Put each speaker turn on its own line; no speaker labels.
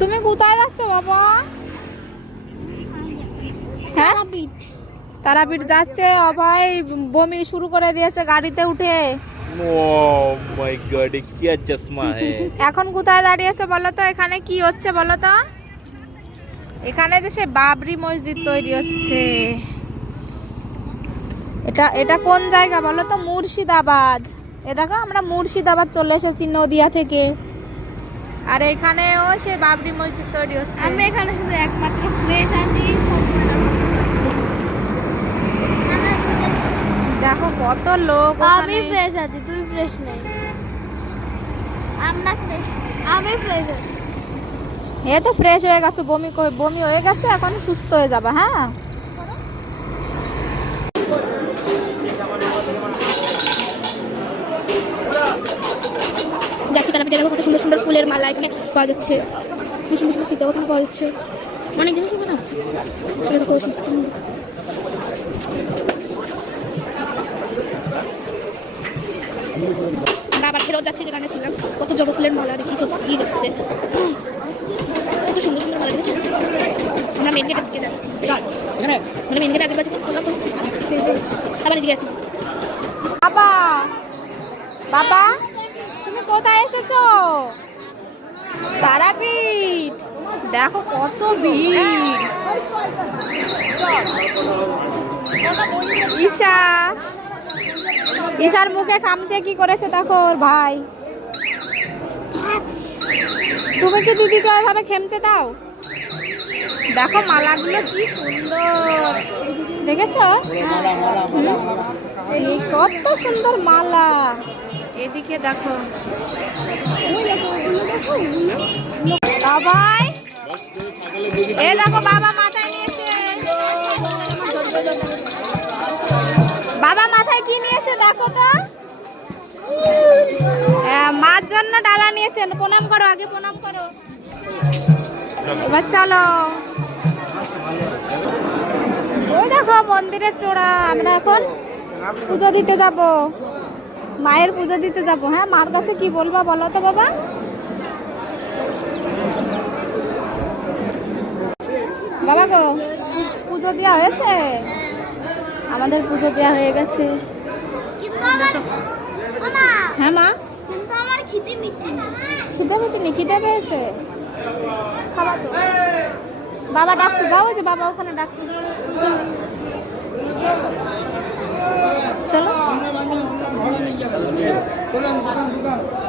তুমি কোথায় যাচ্ছ বাবা? হ্যাঁ? তারাপীঠ। তারাপীঠ যাচ্ছে অভয় বমি শুরু করে দিয়েছে গাড়িতে উঠে। এখন কোথায় দাঁড়িয়েছে বলো তো এখানে কি হচ্ছে বলো তো? এখানে যে সে বাবরি মসজিদ তৈরি হচ্ছে। এটা এটা কোন জায়গা বলো তো? মুর্শিদাবাদ। এ দেখো আমরা মুর্শিদাবাদ চলে এসেছি নদিয়া থেকে। আর এখানেও সে বাবরি মসজিদ তৈরি হচ্ছে।
আমি এখানে শুধু একমাত্র ফ্রেশ আছি
দেখো কত লোক
আমি ফ্রেশ আছি তুই ফ্রেশ নেই। আমরা ফ্রেশ আমি ফ্রেশ আছি।
এ তো ফ্রেশ হয়ে গেছে বমি বমি হয়ে গেছে এখন সুস্থ হয়ে যাবে হ্যাঁ?
দেখো কত সুন্দর সুন্দর ফুলের মালা এখানে পাওয়া যাচ্ছে। কি সুন্দর সুন্দর ফিতাও এখানে পাওয়া যাচ্ছে। অনেক জিনিস এখানে আছে। সেটা দেখো আবার ফেরত যাচ্ছি যেখানে ছিলাম। কত জবা ফুলের মালা দেখি চোখ দিয়ে যাচ্ছে। কত সুন্দর সুন্দর মালা দেখেছি? আমরা মেন গেটের দিকে যাচ্ছি। মানে মেন গেট আগের বাজে আবার এদিকে যাচ্ছি।
বাবা! বাবা! তুমি কোথায় এসেছ? তারাপীঠ। দেখো কত ভিড়। ঈশা। ঈশার মুখে খামচে কি করেছে দেখো ওর ভাই। তুমি কি দিদিকে ওইভাবে খেমচে দাও? দেখো মালাগুলো কি সুন্দর। দেখেছ? কত সুন্দর মালা। এদিকে দেখো। বাবাই। এ দেখো, বাবা মাথায় নিয়েছে। বাবা মাথায় কি নিয়েছে দেখো তো। মার জন্য ডালা নিয়েছেন প্রণাম করো, আগে প্রণাম করো। এবার চলো। ওই দেখো, মন্দিরের চূড়া। আমরা এখন পুজো দিতে যাব। মায়ের পুজো দিতে যাব হ্যাঁ? মার কাছে কি বলবা বলো তো বাবা? বাবা গো পুজো দেওয়া হয়েছে? আমাদের পুজো দেওয়া হয়ে গেছে। হ্যাঁ মা?
কিন্তু আমার খিদে
মিটেনি। খিদে পেয়েছে? বাবা ডাকছে যাও যে বাবা ওখানে ডাকছে। চলো।
Tulang 不让